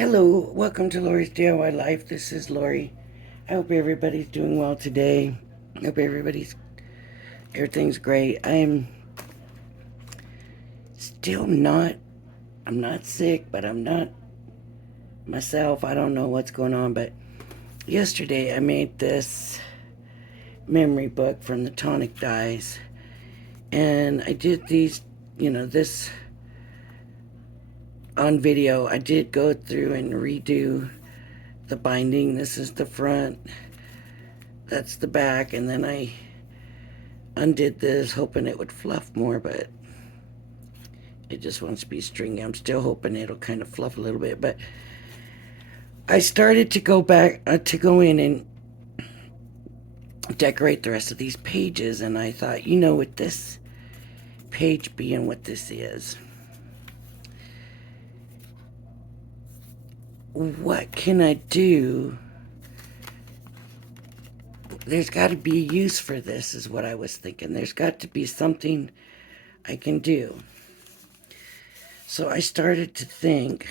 Hello, welcome to Lori's DIY Life. This is Lori. I hope everybody's doing well today. I hope everything's great. Still not, I'm not sick, but I'm not myself. I don't know what's going on, but yesterday I made this memory book from the Tonic dies, and I did this on video. I did go through and redo the binding. This is the front, that's the back, and then I undid this hoping it would fluff more, but it just wants to be stringy. I'm still hoping it'll kind of fluff a little bit, but I started to go in and decorate the rest of these pages, and I thought, with this page being what this is, what can I do? There's got to be a use for this, is what I was thinking. There's got to be something I can do. So I started to think,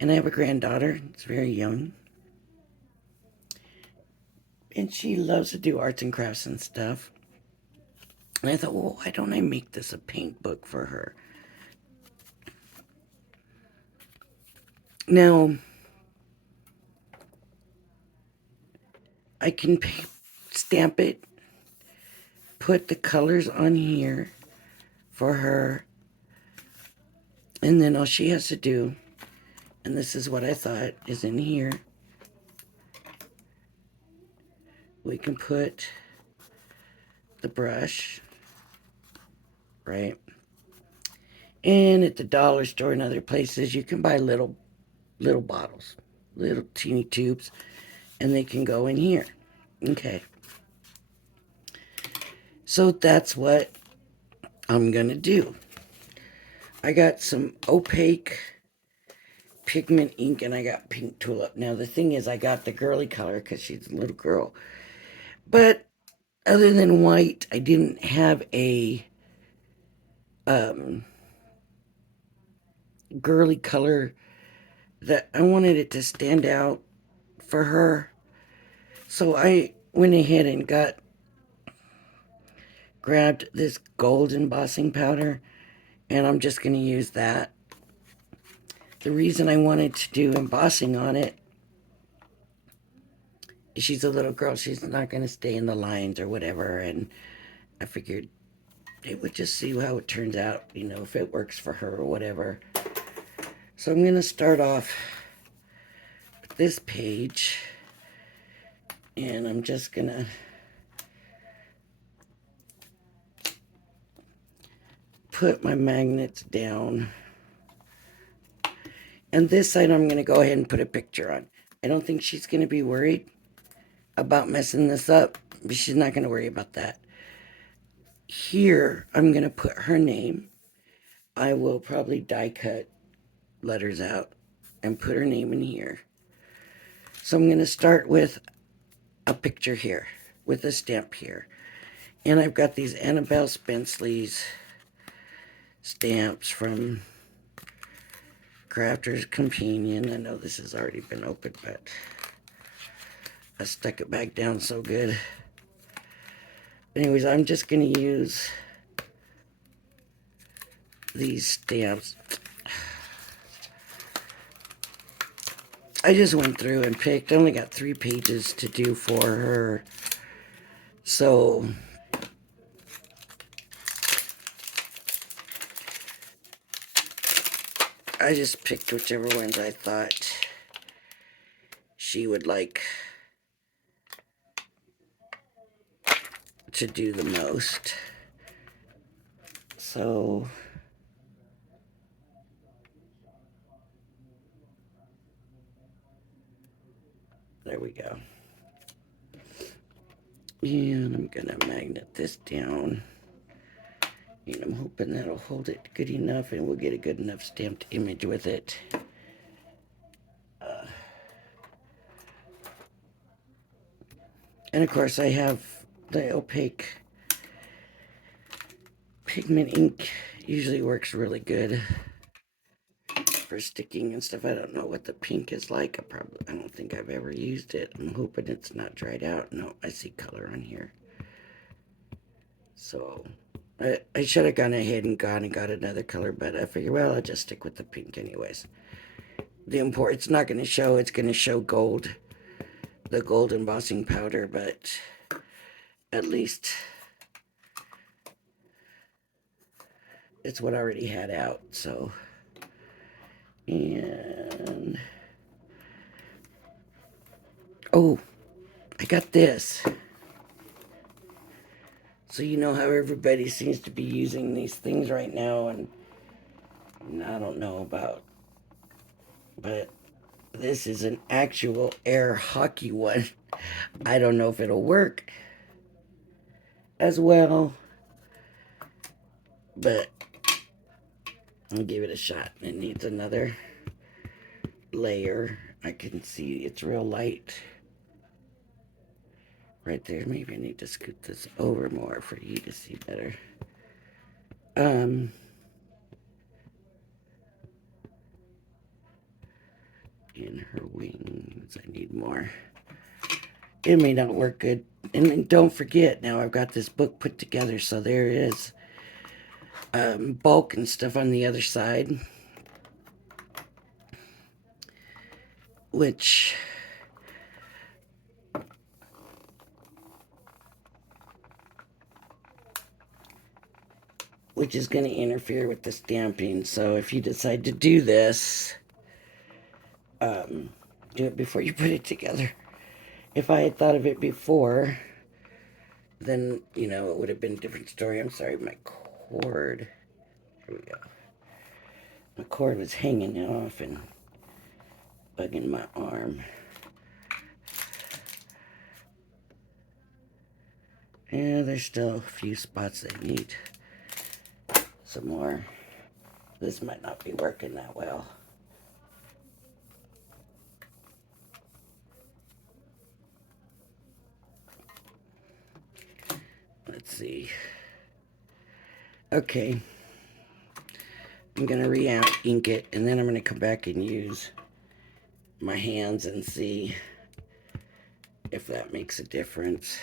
and I have a granddaughter. It's very young, and she loves to do arts and crafts and stuff. And I thought, well, why don't I make this a paint book for her? Now, I can stamp it, put the colors on here for her, and then all she has to do, and this is what I thought is in here, we can put the brush, right? And at the dollar store and other places, you can buy little bottles, little teeny tubes, and they can go in here. Okay. So that's what I'm gonna do. I got some opaque pigment ink, and I got pink tulip. Now the thing is, I got the girly color because she's a little girl. But other than white, I didn't have a girly color that I wanted it to stand out for her. So I went ahead and grabbed this gold embossing powder, and I'm just going to use that. The reason I wanted to do embossing on it is she's a little girl. She's not going to stay in the lines or whatever, and I figured it would just see how it turns out, if it works for her or whatever. So I'm going to start off with this page, and I'm just going to put my magnets down. And this side I'm going to go ahead and put a picture on. I don't think she's going to be worried about messing this up, but she's not going to worry about that. Here, I'm going to put her name. I will probably die cut letters out and put her name in here. So I'm going to start with a picture here, with a stamp here. And I've got these Annabelle Spenceley's stamps from Crafter's Companion. I know this has already been opened, but I stuck it back down so good. Anyways, I'm just going to use these stamps. I just went through and picked. I only got 3 pages to do for her. So I just picked whichever ones I thought she would like to do the most. So there we go. And I'm gonna magnet this down. And I'm hoping that'll hold it good enough, and we'll get a good enough stamped image with it. And of course I have the opaque pigment ink. Usually works really good. for sticking and stuff. I don't know what the pink is like. I don't think I've ever used it. I'm hoping it's not dried out. No, I see color on here. So I should have gone ahead and got another color, but I figured, well, I'll just stick with the pink anyways. It's not going to show. It's going to show gold, the gold embossing powder, but at least it's what I already had out. So, and oh, I got this. So you know how everybody seems to be using these things right now, and I don't know about, but this is an actual air hockey one. I don't know if it'll work as well, but I'll give it a shot. It needs another layer. I can see it's real light right there. Maybe I need to scoot this over more for you to see better. In her wings, I need more. It may not work good. And then don't forget, now I've got this book put together, so there is bulk and stuff on the other side, which is going to interfere with the stamping. So if you decide to do this, do it before you put it together. If I had thought of it before, then, it would have been a different story. I'm sorry, my cord. Here we go. My cord was hanging off and bugging my arm. Yeah, there's still a few spots that need some more. This might not be working that well. Let's see. Okay. I'm going to re-ink it, and then I'm going to come back and use my hands and see if that makes a difference.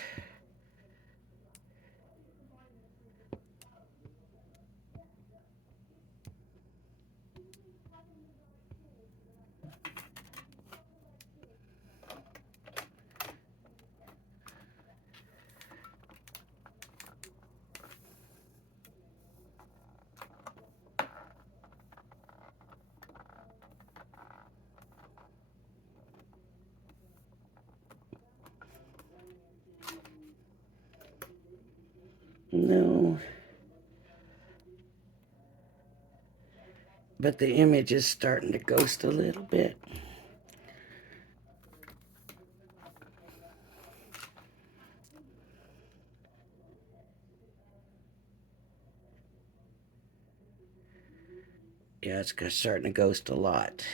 No. But the image is starting to ghost a little bit. Yeah, it's starting to ghost a lot.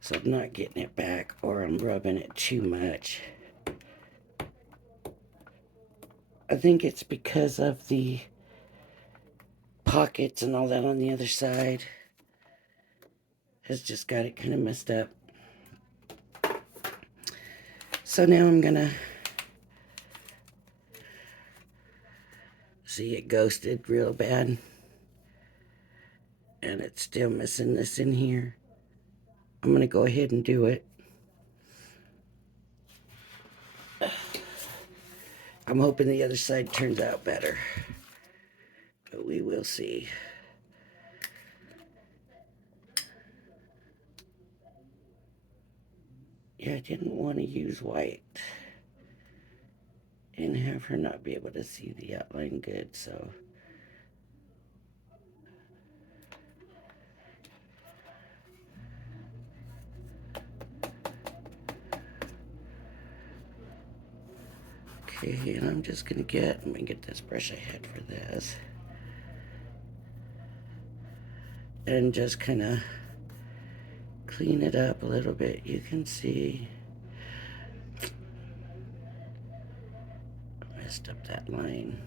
So I'm not getting it back, or I'm rubbing it too much. I think it's because of the pockets and all that on the other side. Has just got it kind of messed up. So now I'm gonna see it ghosted real bad. And it's still missing this in here. I'm gonna go ahead and do it. I'm hoping the other side turns out better. But we will see. Yeah, I didn't want to use white and have her not be able to see the outline good, so. Okay, and I'm just gonna let me get this brush I had for this. And just kind of clean it up a little bit. You can see I messed up that line.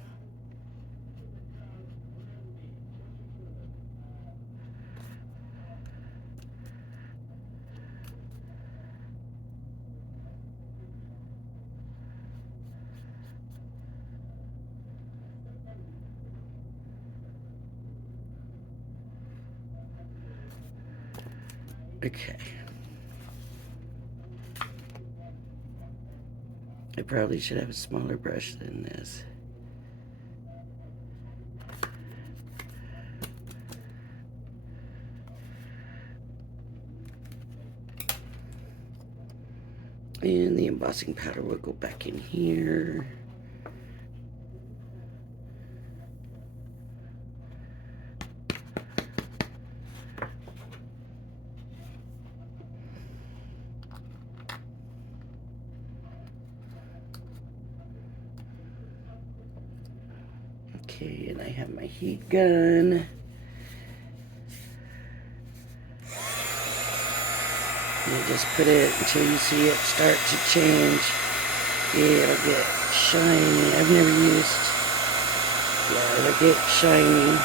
Okay. I probably should have a smaller brush than this. And the embossing powder will go back in here. Okay, and I have my heat gun. You just put it until you see it start to change. It'll get shiny. I've never used, yeah, it'll get shiny.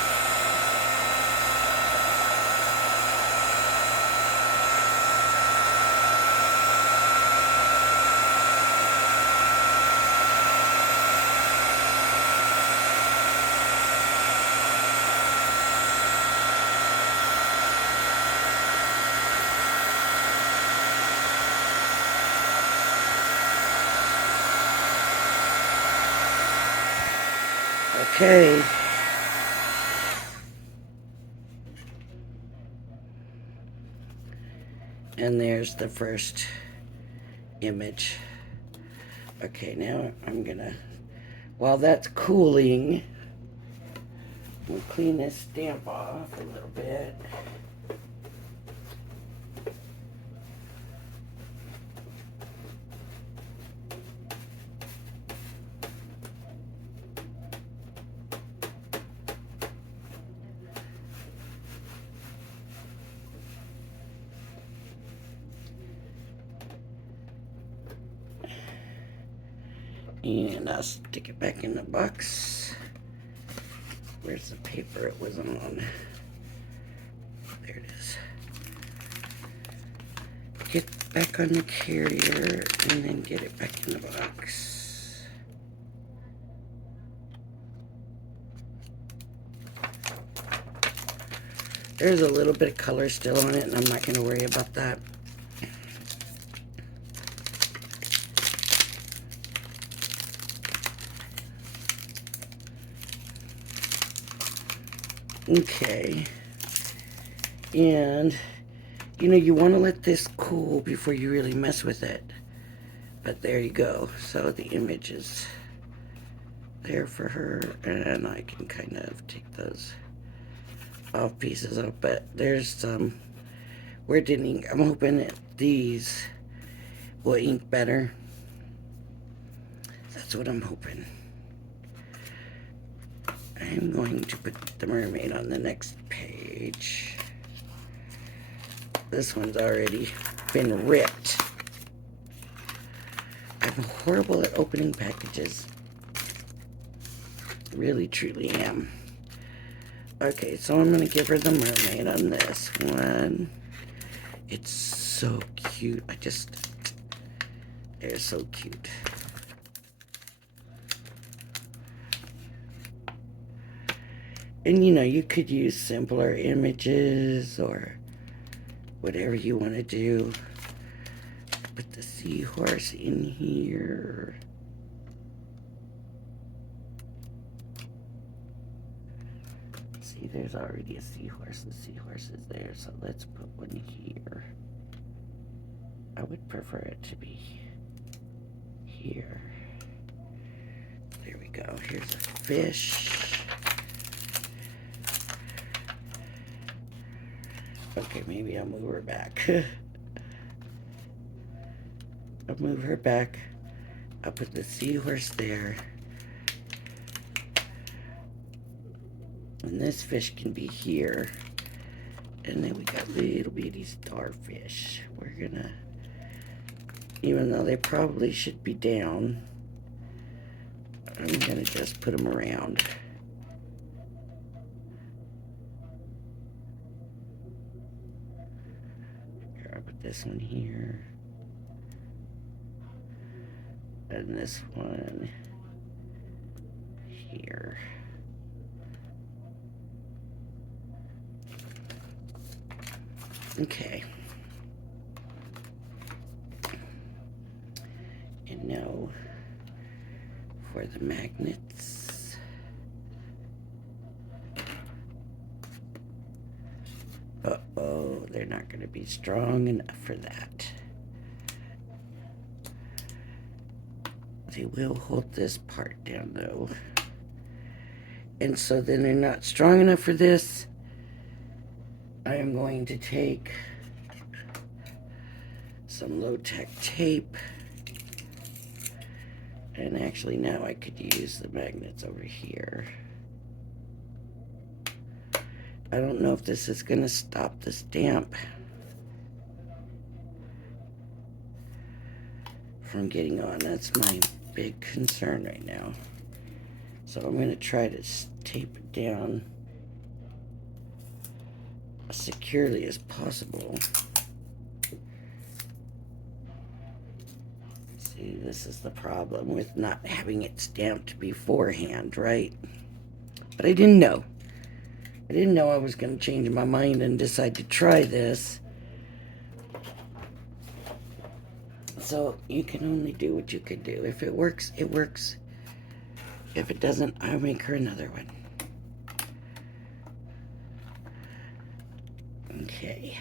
Okay. And there's the first image. Okay, now I'm gonna, while that's cooling, we'll clean this stamp off a little bit. And I'll stick it back in the box. Where's the paper it was on? There it is. Get back on the carrier and then get it back in the box. There's a little bit of color still on it, and I'm not going to worry about that. Okay, and you know, you want to let this cool before you really mess with it. But there you go. So the image is there for her, and I can kind of take those off pieces up. But there's some weird ink. I'm hoping that these will ink better. That's what I'm hoping. I'm going to put the mermaid on the next page. This one's already been ripped. I'm horrible at opening packages. Really, truly am. Okay, so I'm going to give her the mermaid on this one. It's so cute. They're so cute. And you know, you could use simpler images or whatever you want to do. Put the seahorse in here. See, there's already a seahorse. The seahorse is there, so let's put one here. I would prefer it to be here. There we go. Here's a fish. Okay, maybe I'll move her back. I'll move her back. I'll put the seahorse there. And this fish can be here. And then we got little bitty starfish. We're gonna, even though they probably should be down, I'm gonna just put them around. Here, I'll put this one here. And this one here. Okay. Now for the magnets. Uh-oh, they're not going to be strong enough for that. They will hold this part down though. And so then they're not strong enough for this. I am going to take some low-tech tape. And actually now I could use the magnets over here. I don't know if this is going to stop the stamp from getting on. That's my big concern right now. So I'm going to try to tape it down as securely as possible. See, this is the problem with not having it stamped beforehand, right? But I didn't know. I didn't know I was going to change my mind and decide to try this. So you can only do what you can do. If it works, it works. If it doesn't, I'll make her another one. Okay.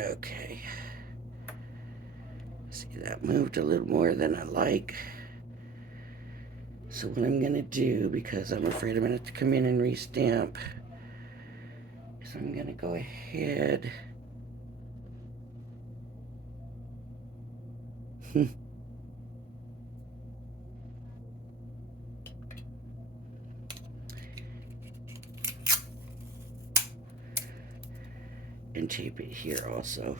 Okay. See, that moved a little more than I like. So what I'm going to do, because I'm afraid I'm going to have to come in and restamp, is I'm going to go ahead and tape it here also.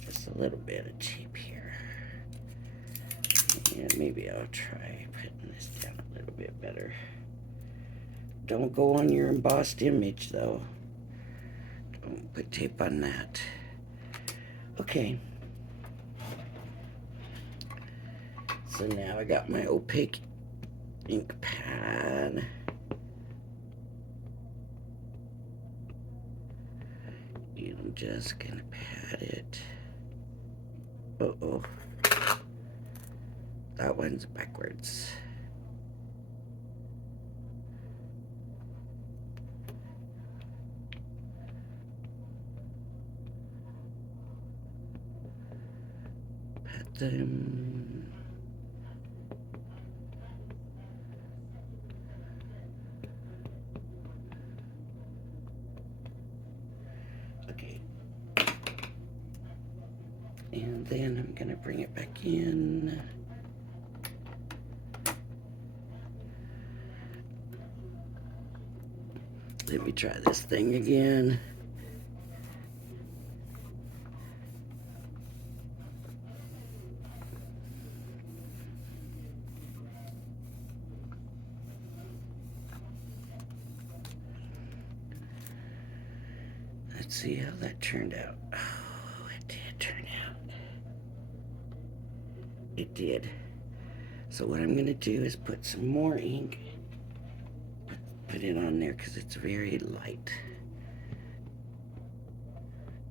Just a little bit of tape here. And maybe I'll try putting this down a little bit better. Don't go on your embossed image though. Don't put tape on that. Okay. So now I got my opaque ink pad. I'm just gonna pat it. Uh-oh. That one's backwards. Pat them. Okay. And then I'm gonna bring it back in. Let me try this thing again. Let's see how that turned out. Oh, it did turn out. It did. So what I'm going to do is put some more ink. Put it on there because it's very light.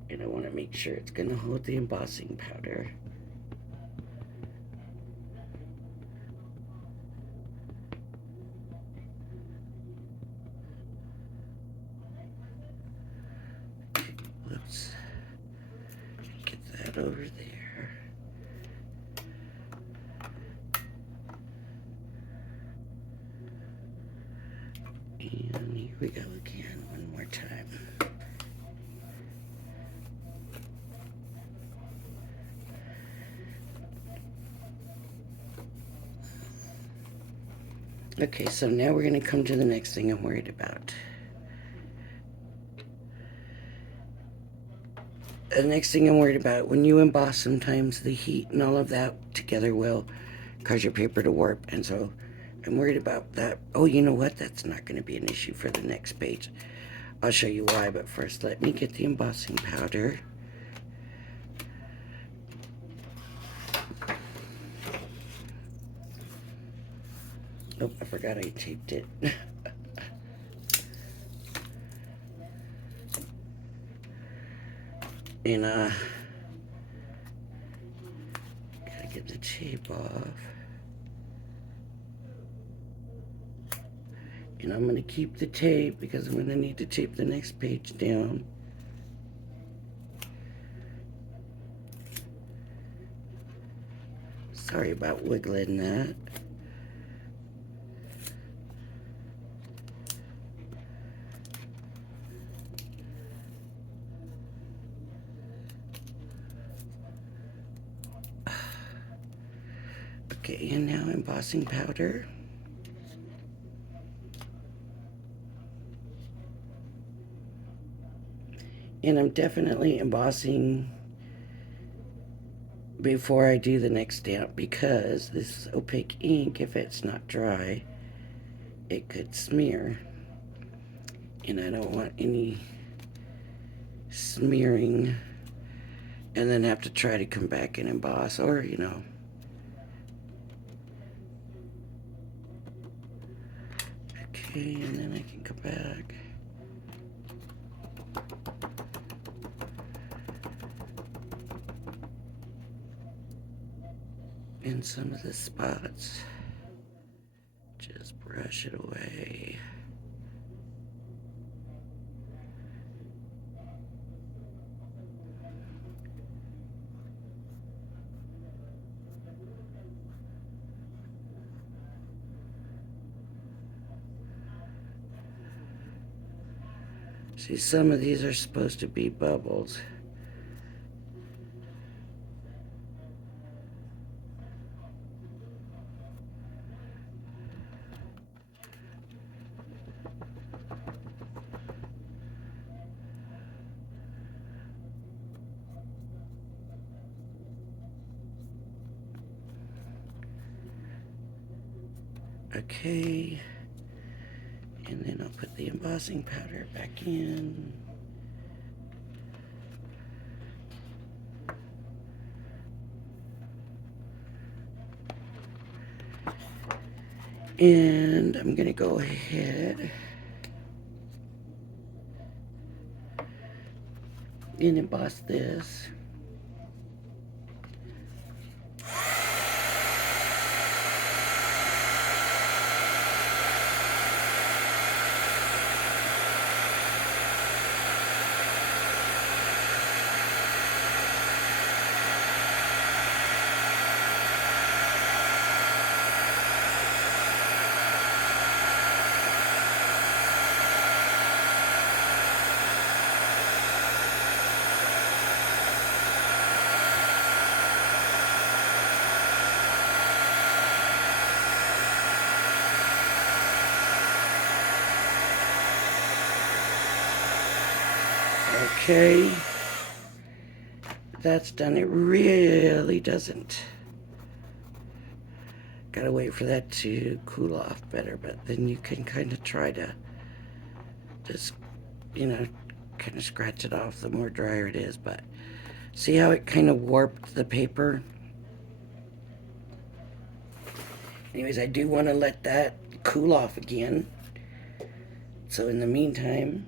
And I want to make sure it's going to hold the embossing powder. Whoops. Get that over there. And here we go again, one more time. Okay, so now we're going to come to the next thing I'm worried about. The next thing I'm worried about, when you emboss, sometimes the heat and all of that together will cause your paper to warp. And so I'm worried about that. Oh, you know what? That's not going to be an issue for the next page. I'll show you why, but first let me get the embossing powder. Oh, I forgot I taped it. And gotta get the tape off. And I'm gonna keep the tape because I'm gonna need to tape the next page down. Sorry about wiggling that. Okay, and now embossing powder. And I'm definitely embossing before I do the next stamp because this opaque ink, if it's not dry, it could smear. And I don't want any smearing and then have to try to come back and emboss, or okay, and then I can come back. In some of the spots, just brush it away. See, some of these are supposed to be bubbles. Okay, and then I'll put the embossing powder back in. And I'm gonna go ahead and emboss this. Okay, that's done. It really doesn't. Gotta wait for that to cool off better, but then you can kind of try to just, kind of scratch it off the more drier it is. But see how it kind of warped the paper? Anyways, I do want to let that cool off again. So in the meantime,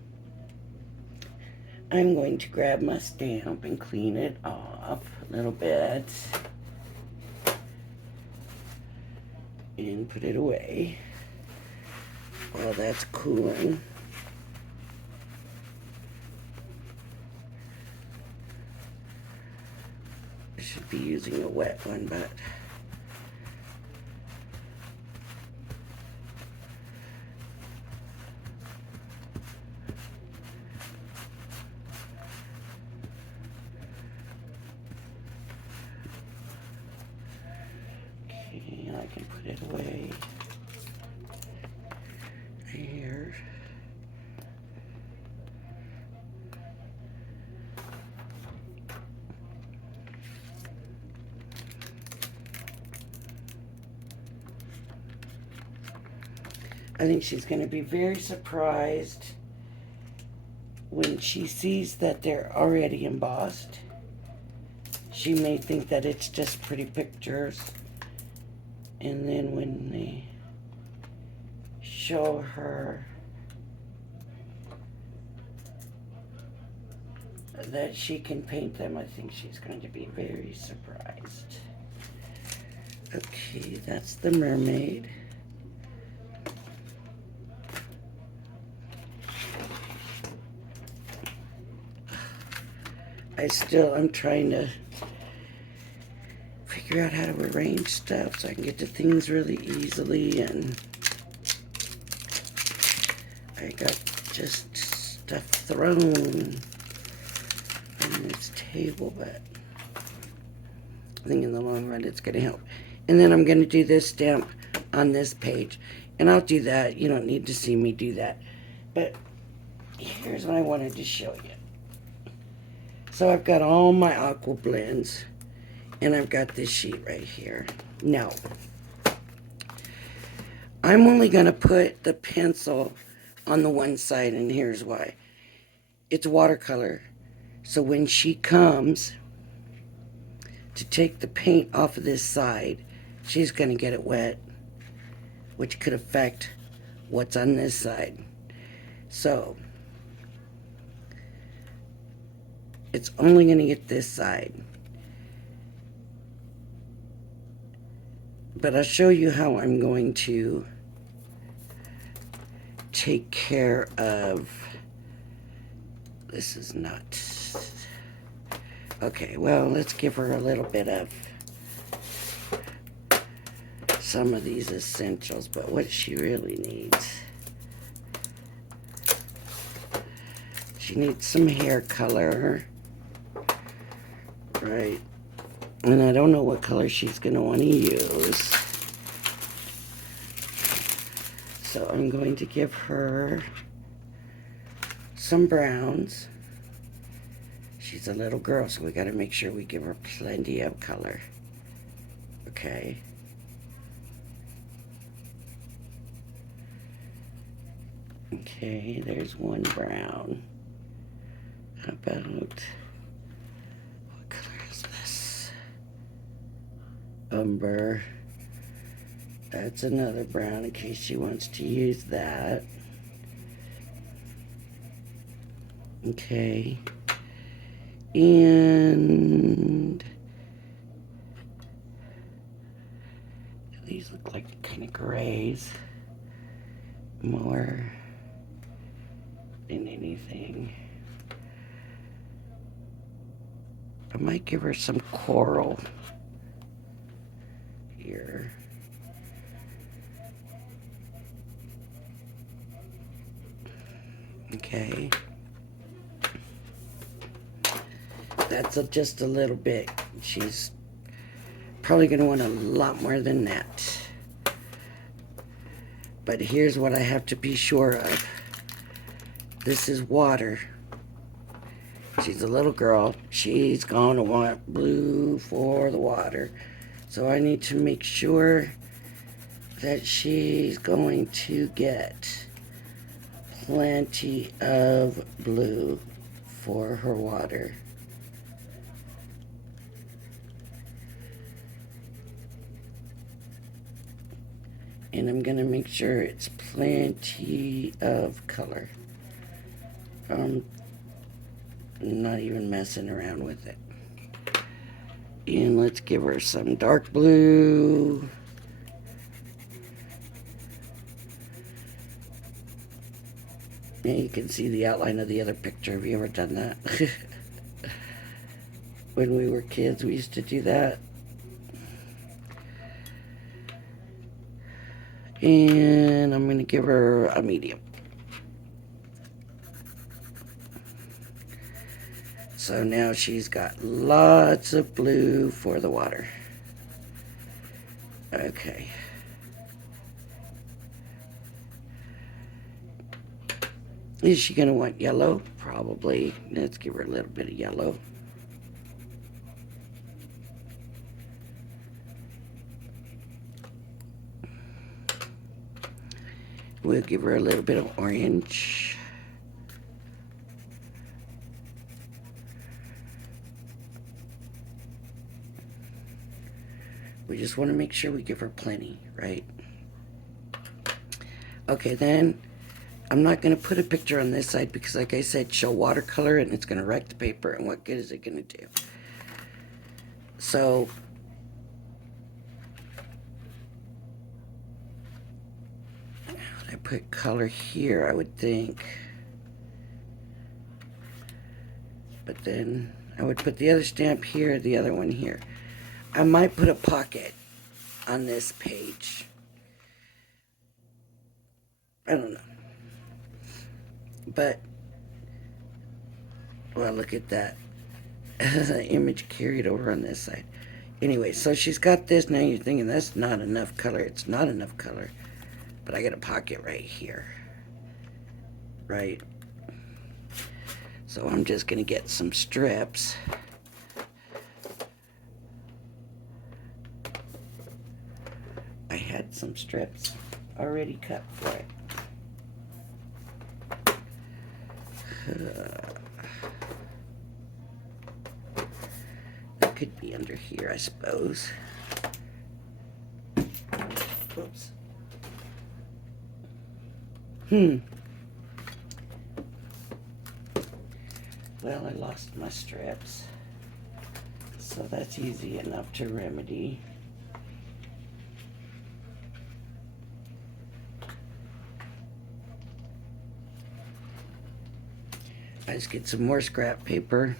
I'm going to grab my stamp and clean it off a little bit and put it away while that's cooling. I should be using a wet one, but I can put it away here. I think she's going to be very surprised when she sees that they're already embossed. She may think that it's just pretty pictures. And then when they show her that she can paint them. I think she's going to be very surprised. Okay, that's the mermaid. I'm trying to figure out how to arrange stuff so I can get to things really easily, and I got just stuff thrown on this table, but I think in the long run it's going to help. And then I'm going to do this stamp on this page, and I'll do that. You don't need to see me do that, but here's what I wanted to show you. So I've got all my aqua blends, and I've got this sheet right here. Now, I'm only going to put the pencil on the one side, and here's why. It's watercolor, so when she comes to take the paint off of this side, she's going to get it wet, which could affect what's on this side. So it's only going to get this side. But I'll show you how I'm going to take care of, this is not, okay, well, let's give her a little bit of some of these essentials, but what she really needs, she needs some hair color, right? And I don't know what color she's going to want to use. So I'm going to give her some browns. She's a little girl, so we got to make sure we give her plenty of color. Okay. Okay, there's one brown. How about, what color is this? Umber. That's another brown in case she wants to use that. Okay. And these look like kind of grays more than anything. I might give her some coral here. Okay. That's just a little bit. She's probably going to want a lot more than that. But here's what I have to be sure of. This is water. She's a little girl. She's going to want blue for the water. So I need to make sure that she's going to get plenty of blue for her water. And I'm going to make sure it's plenty of color. Not even messing around with it. And let's give her some dark blue. And you can see the outline of the other picture. Have you ever done that? When we were kids, we used to do that. And I'm going to give her a medium. So now she's got lots of blue for the water. Okay. Is she going to want yellow? Probably. Let's give her a little bit of yellow. We'll give her a little bit of orange. We just want to make sure we give her plenty, right? Okay, then I'm not going to put a picture on this side because, like I said, she'll watercolor it and it's going to wreck the paper, and what good is it going to do? So I put color here, I would think. But then I would put the other stamp here, the other one here. I might put a pocket on this page. I don't know. But, well, look at that. The image carried over on this side. Anyway, so she's got this. Now you're thinking that's not enough color. It's not enough color. But I got a pocket right here. Right? So I'm just going to get some strips. I had some strips already cut for it. That could be under here, I suppose. Oops. Well, I lost my strips, so that's easy enough to remedy. I just get some more scrap paper,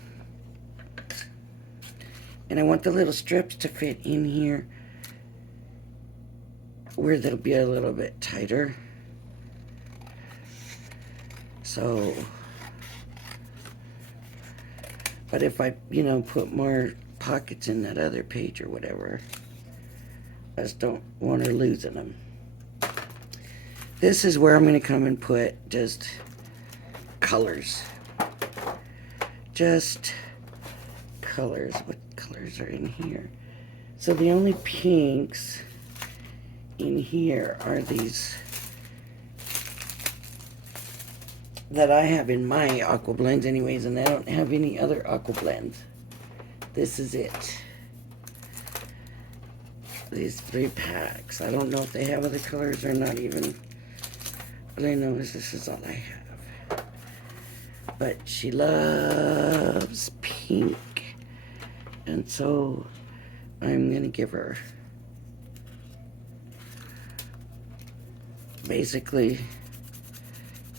and I want the little strips to fit in here where they'll be a little bit tighter. So, but if I, put more pockets in that other page or whatever, I just don't want her losing them. This is where I'm going to come and put just colors. Just colors. What colors are in here? So the only pinks in here are these that I have in my aqua blends anyways, and I don't have any other aqua blends. This is it. These 3 packs. I don't know if they have other colors or not even. All I know is this is all I have. But she loves pink, and so I'm gonna give her basically,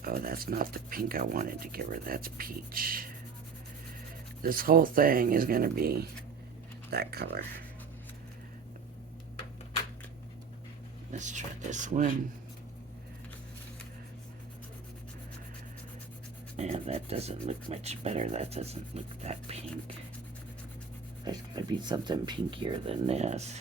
oh, that's not the pink I wanted to give her, that's peach. This whole thing is gonna be that color. Let's try this one. And that doesn't look much better. That doesn't look that pink. There's gotta be something pinkier than this.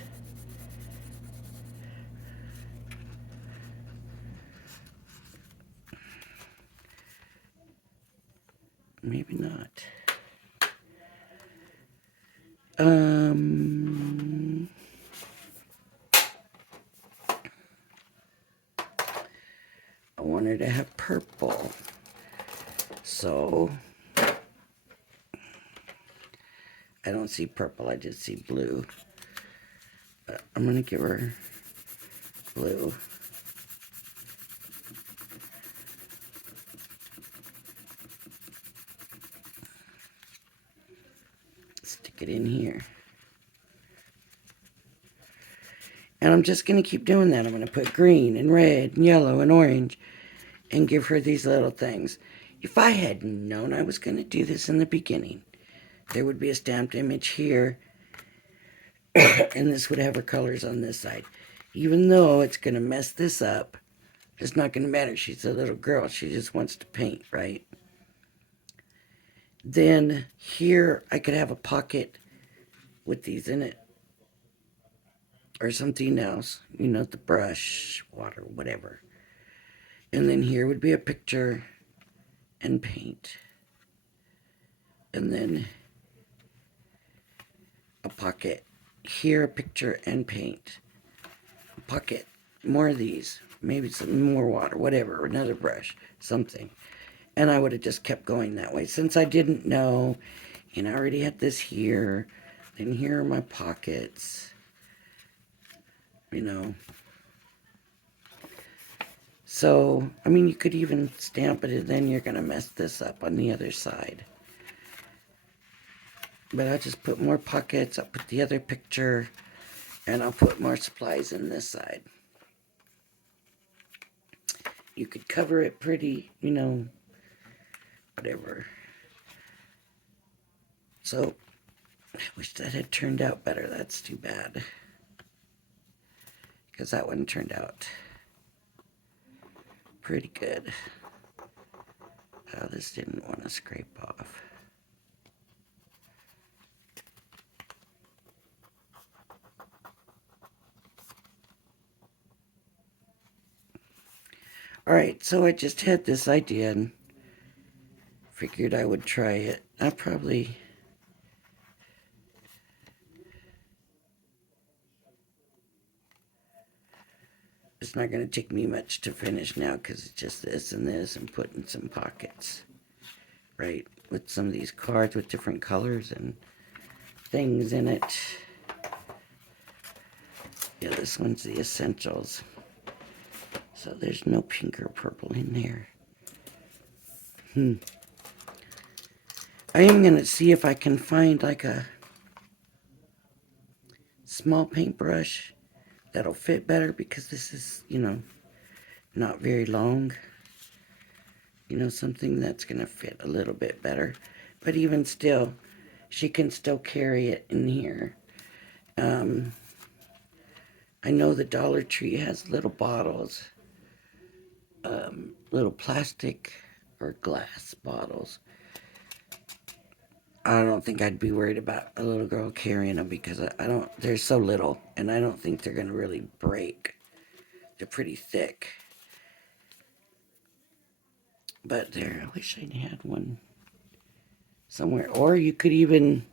Maybe not. I want her to have purple. So I don't see purple, I just see blue. But I'm gonna give her blue. Stick it in here. And I'm just gonna keep doing that. I'm gonna put green and red and yellow and orange and give her these little things. If I had known I was gonna do this in the beginning, there would be a stamped image here, and this would have her colors on this side. Even though it's going to mess this up, it's not going to matter. She's a little girl. She just wants to paint, right? Then here I could have a pocket with these in it, or something else. The brush, water, whatever. And then here would be a picture and paint. And then a pocket. Here, a picture and paint. A pocket. More of these. Maybe some more water, whatever. Another brush. Something. And I would have just kept going that way. Since I didn't know, and I already had this here. Then here are my pockets. So, I mean, you could even stamp it and then you're going to mess this up on the other side. But I'll just put more pockets, I'll put the other picture, and I'll put more supplies in this side. You could cover it pretty, you know, whatever. So, I wish that had turned out better. That's too bad. Because that one turned out pretty good. Oh, this didn't want to scrape off. Alright, so I just had this idea and figured I would try it. I probably... It's not going to take me much to finish now because it's just this and this and putting some pockets, right? With some of these cards with different colors and things in it. Yeah, this one's the essentials. So there's no pink or purple in there. I am going to see if I can find like a small paintbrush that'll fit better because this is, you know, not very long. You know, something that's going to fit a little bit better. But even still, she can still carry it in here. I know the Dollar Tree has little bottles, little plastic or glass bottles. I don't think I'd be worried about a little girl carrying them because I don't, they're so little and I don't think they're going to really break. They're pretty thick. But there, I wish I had one somewhere. Or you could even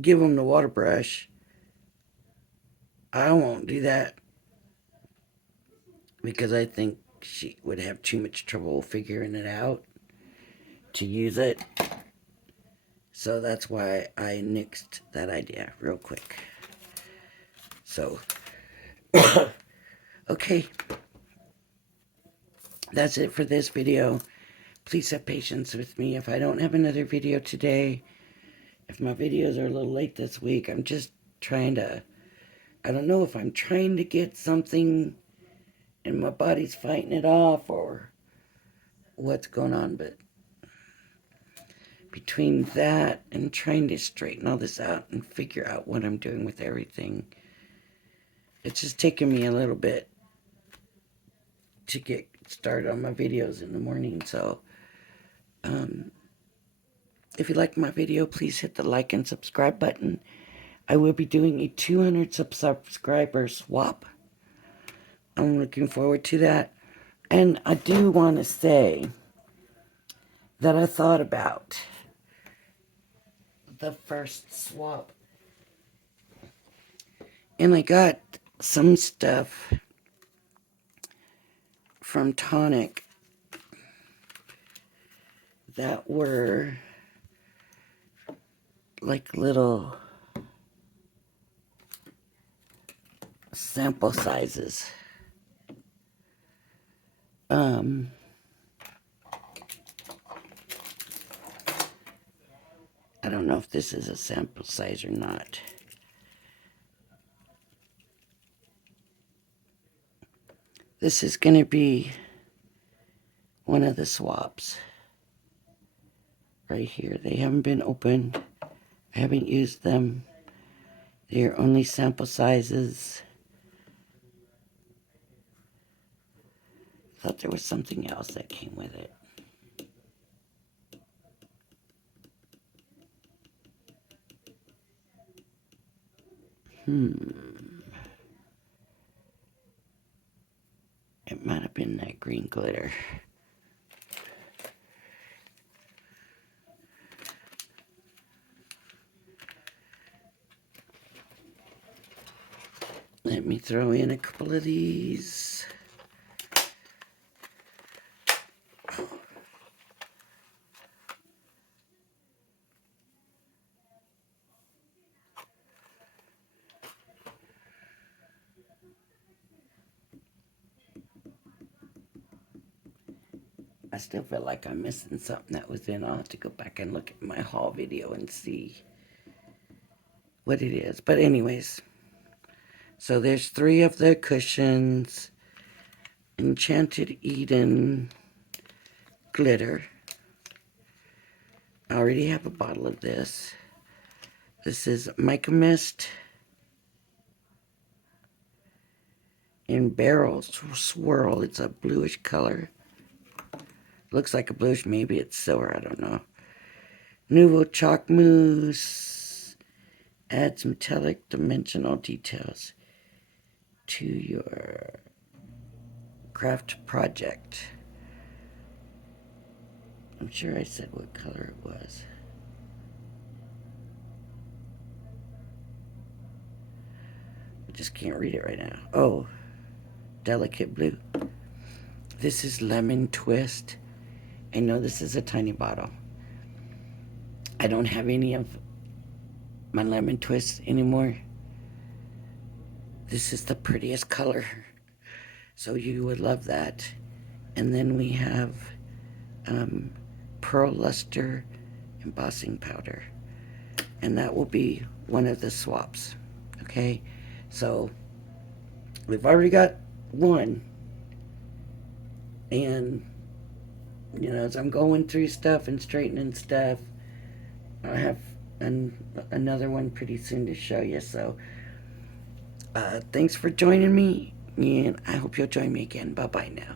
give them the water brush. I won't do that because I think she would have too much trouble figuring it out to use it. So that's why I nixed that idea real quick. So, okay. That's it for this video. Please have patience with me if I don't have another video today. If my videos are a little late this week, I'm just trying to, I don't know if I'm trying to get something and my body's fighting it off or what's going on, but between that and trying to straighten all this out and figure out what I'm doing with everything, it's just taking me a little bit to get started on my videos in the morning. So if you like my video, please hit the like and subscribe button. I will be doing a 200 subscriber swap. I'm looking forward to that. And I do want to say that I thought about the first swap. And I got some stuff from Tonic that were like little sample sizes. I don't know if this is a sample size or not. This is going to be one of the swaps right here. They haven't been opened. I haven't used them. They're only sample sizes. Thought there was something else that came with it. It might have been that green glitter. Let me throw in a couple of these. still feel like I'm missing something that was in. I'll have to go back and look at my haul video and see what it is. But anyways, so there's 3 of the cushions. Enchanted Eden glitter. I already have a bottle of this. This is Mica Mist in Barrel Swirl. It's a bluish color. Looks like a bluish, maybe it's silver, I don't know. Nouveau Chalk Mousse adds metallic dimensional details to your craft project. I'm sure I said what color it was. I just can't read it right now. Oh, delicate blue. This is Lemon Twist. I know this is a tiny bottle. I don't have any of my lemon twists anymore. This is the prettiest color, so you would love that. And then we have Pearl Luster Embossing Powder, and that will be one of the swaps. Okay, so we've already got one, and you know, as I'm going through stuff and straightening stuff, I have another one pretty soon to show you. So thanks for joining me, and I hope you'll join me again. Bye bye now.